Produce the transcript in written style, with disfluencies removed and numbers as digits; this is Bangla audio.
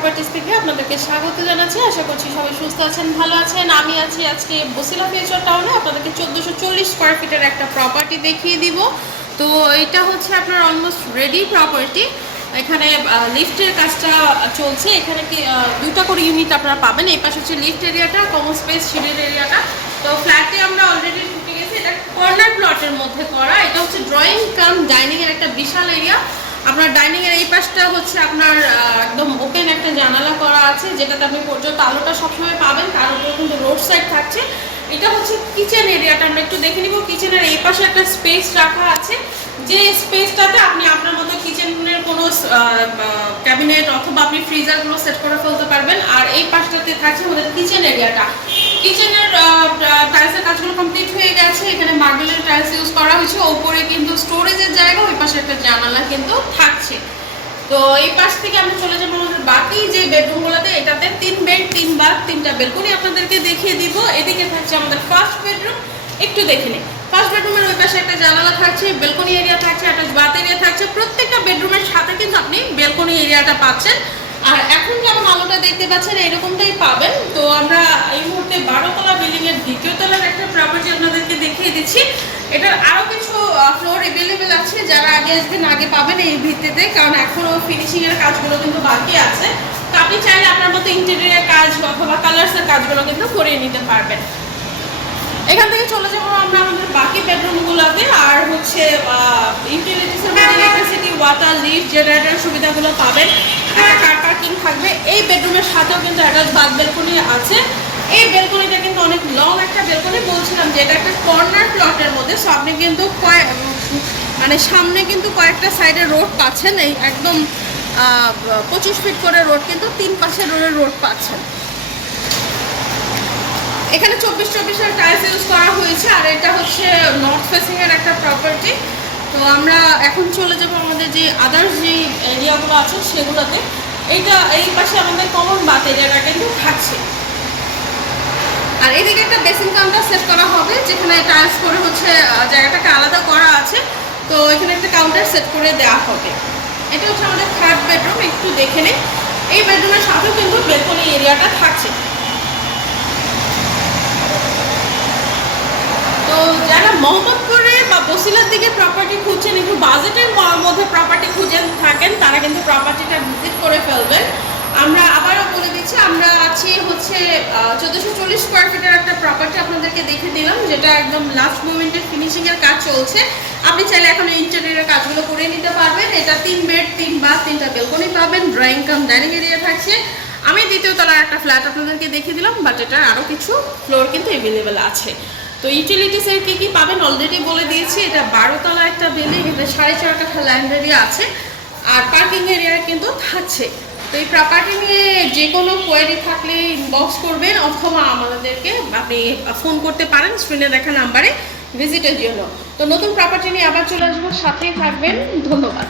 প্রপার্টিজ থেকে আপনাদেরকে স্বাগত জানাচ্ছি। আশা করছি সবাই সুস্থ আছেন, ভালো আছেন। আমি আছি আজকে বসিলা ফিউচার টাউনে। আপনাদেরকে 1440 স্কোয়ার ফিটের একটা প্রপার্টি দেখিয়ে দিব। তো এটা হচ্ছে আপনার অলমোস্ট রেডি প্রপার্টি। এখানে লিফটের কাজটা চলছে। এখানে কি দুটা করে ইউনিট আপনারা পাবেন। এই পাশে হচ্ছে লিফট এরিয়াটা, কমন স্পেস, সিঁড়ির এরিয়াটা। তো ফ্ল্যাটে আমরা অলরেডি ঢুকে গেছি। এটা কর্নার প্লটের মধ্যে করা। এটা হচ্ছে ড্রয়িং কাম ডাইনিং এর একটা বিশাল এরিয়া। আপনার ডাইনিং এর এই পাশটা হচ্ছে আপনার একদম ওপেন একটা জানালা করা আছে, যেটাতে আপনি পর্যন্ত আলোটা সবসময় পাবেন। তার উপরে কিন্তু রোড সাইড থাকছে। এটা হচ্ছে কিচেন এরিয়াটা, আমরা একটু দেখে নিব। কিচেনের এই পাশে একটা স্পেস রাখা আছে, যে স্পেসটাতে আপনি আপনার মতো কিচেনের কোনো ক্যাবিনেট অথবা আপনি ফ্রিজারগুলো সেট করে ফেলতে পারবেন। আর এই পাশটাতে থাকছে আমাদের কিচেন এরিয়াটা। কিচেনের টাইলসের কাজগুলো কমপ্লিট হয়ে গেছে। এখানে মার্বেলের টাইলস ইউজ করা হয়েছে। ওপরে কিন্তু স্টোরেজের জায়গা, ওই পাশে একটা জানালা কিন্তু থাকছে। তো এই পাশ থেকে আমরা চলে যাবো আমাদের বাকি যে বেডরুমগুলোতে। এটাতে 3 বেড 3 বাথ 3টা বেলকনি আপনাদেরকে দেখিয়ে দিব। এদিকে থাকছে আমাদের ফার্স্ট বেডরুম, একটু দেখে নিই। ফার্স্ট বেডরুমের ওই পাশে একটা জানালা থাকছে, বেলকনি এরিয়া থাকছে, একটা বাথ এরিয়া থাকছে। প্রত্যেকটা বেডরুমের সাথে কিন্তু আপনি বেলকনি এরিয়াটা পাচ্ছেন। আর এখন যেমন আলোটা দেখতে পাচ্ছেন এরকমটাই পাবেন। তো আমরা এই মুহূর্তে 12 তলা বিল্ডিং এর দ্বিতীয় তলার একটা প্রপার্টি আপনাদেরকে দেখিয়ে দিচ্ছি। এটার আরো কিছু ফ্লোর অ্যাভেলেবেল আছে, যারা আগে আসবেন আগে পাবেন এই ভিত্তিতে, কারণ এখনো ফিনিশিং এর কাজগুলো কিন্তু বাকি আছে। তো আপনি চাইলে আপনার মতো ইন্টেরিয়র কাজ অথবা কালার্সের কাজগুলো কিন্তু করিয়ে নিতে পারবেন। এখান থেকে চলে যাবো আমরা আমাদের বাকি বেডরুমগুলোতে। আর হচ্ছে ইউটিলিটিসের মধ্যে ইলেকট্রিসিটি, ওয়াটার, লিফট, জেনারেটর সুবিধাগুলো পাবেন। একটা কার পার্কিং থাকবে। এই বেডরুমের সাথেও কিন্তু অ্যাটাচ বাথ বেলকনি আছে। এই বেলকনিটা কিন্তু অনেক লং একটা বেলকনি। বলছিলাম যে এটা একটা কর্নার প্লটের মধ্যে। সো আপনি কিন্তু মানে সামনে কিন্তু কয়েকটা সাইডে রোড পাচ্ছেন। এই একদম 25 ফিট করে রোড, কিন্তু 3 পাশে রোড পাচ্ছেন। এখানে 24-24 টাইলস ইউজ করা হয়েছে। আর এটা হচ্ছে নর্থ ফেসিং এর একটা প্রপার্টি। তো আমরা এখন চলে যাব আমাদের যে আদার্স যে এরিয়াগুলো আছে সেগুলোতে। এইটা এই পাশে আমাদের কমন বাথ এরিয়াটা কিন্তু থাকছে। আর এদিকে একটা বেসিন কাউন্টার সেট করা হবে, যেখানে টাইলস করে হচ্ছে জায়গাটাকে আলাদা করা আছে। তো এখানে একটা কাউন্টার সেট করে দেওয়া হবে। এটা হচ্ছে আমাদের থার্ড বেডরুম, একটু দেখে নিই। এই বেডরুমের সাথেও কিন্তু বেলকনি এরিয়াটা থাকছে। তো যারা মোহাম্মদপুরে বা বসিলার দিকে প্রপার্টি খুঁজছেন, একটু বাজেটের মধ্যে প্রপার্টি খুঁজেন থাকেন, তারা কিন্তু প্রপার্টিটা ভিজিট করে ফেলবেন। আমরা আবারও বলে দিচ্ছি, আমরা আছি হচ্ছে 1440 স্কোয়ার ফিটের একটা প্রপার্টি আপনাদেরকে দেখে দিলাম, যেটা একদম লাস্ট মোমেন্টের ফিনিশিং এর কাজ চলছে। আপনি চাইলে এখন ইন্টেরিয়রের কাজগুলো করে নিতে পারবেন। এটা 3 বেড 3 বাথ 3টা বেলকনি পাবেন। ড্রয়িং কাম ডাইনিং এরিয়া থাকছে। আমি দ্বিতীয় তলার একটা ফ্ল্যাট আপনাদেরকে দেখিয়ে দিলাম, বাট এটার আরও কিছু ফ্লোর কিন্তু অ্যাভেলেবেল আছে। তো ইউটিলিটিসের কী পাবেন অলরেডি বলে দিয়েছি। এটা 12 তলা একটা বিল্ডিং, এটা 4.5 কাঠা ল্যান্ড এরিয়া আছে। আর পার্কিং এরিয়া কিন্তু থাকছে। তো এই প্রপার্টি নিয়ে যে কোনো কোয়ারি থাকলে ইনবক্স করবেন, অথবা আমাদেরকে আপনি ফোন করতে পারেন স্ক্রিনে দেখা নাম্বারে ভিজিটের জন্য। তো নতুন প্রপার্টি নিয়ে আবার চলে আসবো, সাথেই থাকবেন। ধন্যবাদ।